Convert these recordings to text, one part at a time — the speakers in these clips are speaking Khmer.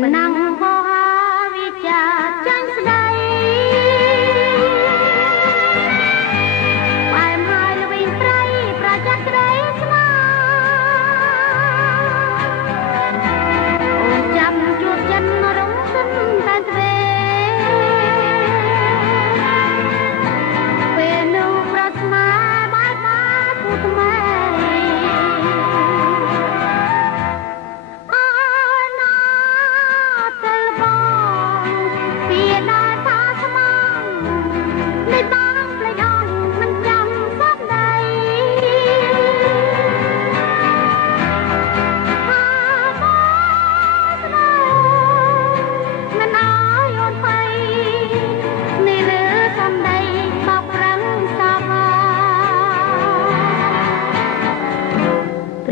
ប៉ុណ្ណឹងហោហាវិចាចាញ់ស្ដីបែមហើយល្វីងត្រីប្រយ័ត្នក្ដីស្នាអូនចាំជួបចិនរងសិនតែទ្វេពេលនោះប្រស្នាបែបបានពុទ្ធម៉ែ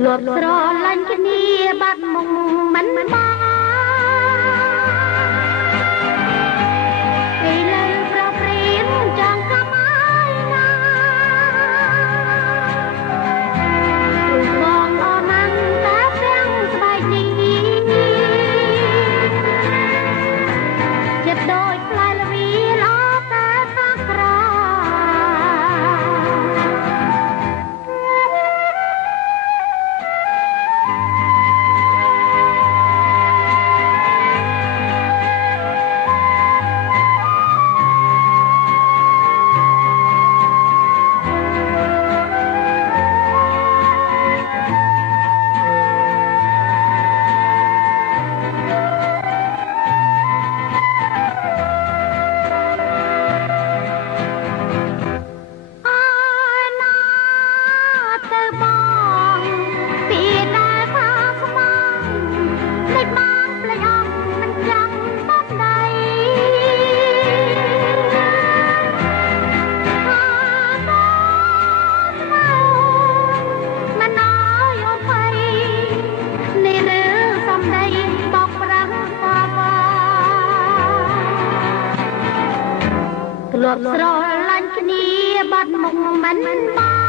លប់ស្រលាញ់គ្នាបាត់មុខមិនបានពេលលើប្រព្រៀនចង់កុំឲ្យណាទូបងអរណាស់តែទាំងស្បែកនេះចិត្តដូចផ្លែល្វីល្អតែថាក្រលប់ស្រលាញ់គ្នាបាត់មុខមិនបាន